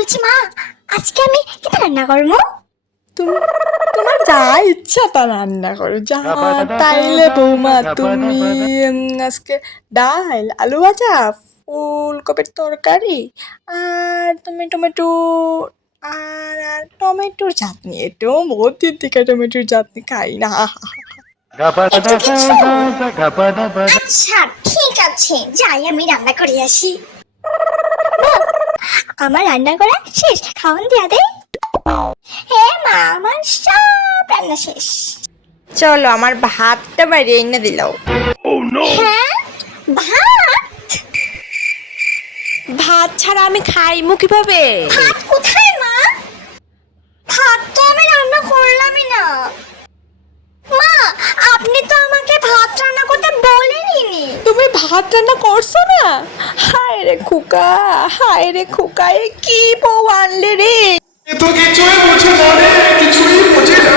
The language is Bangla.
বলছি মা, আজকে আমি কি রান্না করবো? তুমি তোমার যা ইচ্ছা তা রান্না করো, যা। তাইলে বৌমা তুমি আজকে ডাল, আলু ভাজা, ফুলকপির তরকারি, আর তুমি টমেটো আর আর টমেটোর চাটনি। এটাও বহুত দিন থেকে টমেটোর চাটনি খাই না। এত কিছু? আচ্ছা ঠিক আছে, যাই আমি রান্না করে আসি। মা, আমার রান্না করা শেষ, খাওয়ান দিয়া দে। হ্যাঁ মা, আমার সব রান্না শেষ। চলো, আমার ভাতটা বাইরে এনে দিলাও। হ্যাঁ, ভাত? ভাত ছাড়া আমি খাইমু কিভাবে? ভাত কোথায় মা? ভাত তো আমি রান্না করলামই না। মা, আপনি তো আমাকে ভাত রান্না করতে বলেনই। তুমি ভাত রান্না করছো না? হায় রে খোকা, হায় রে খোকা, এ কি বউ আনলে রে? तो কিছুই বুঝে না রে, কিছুই বুঝে না।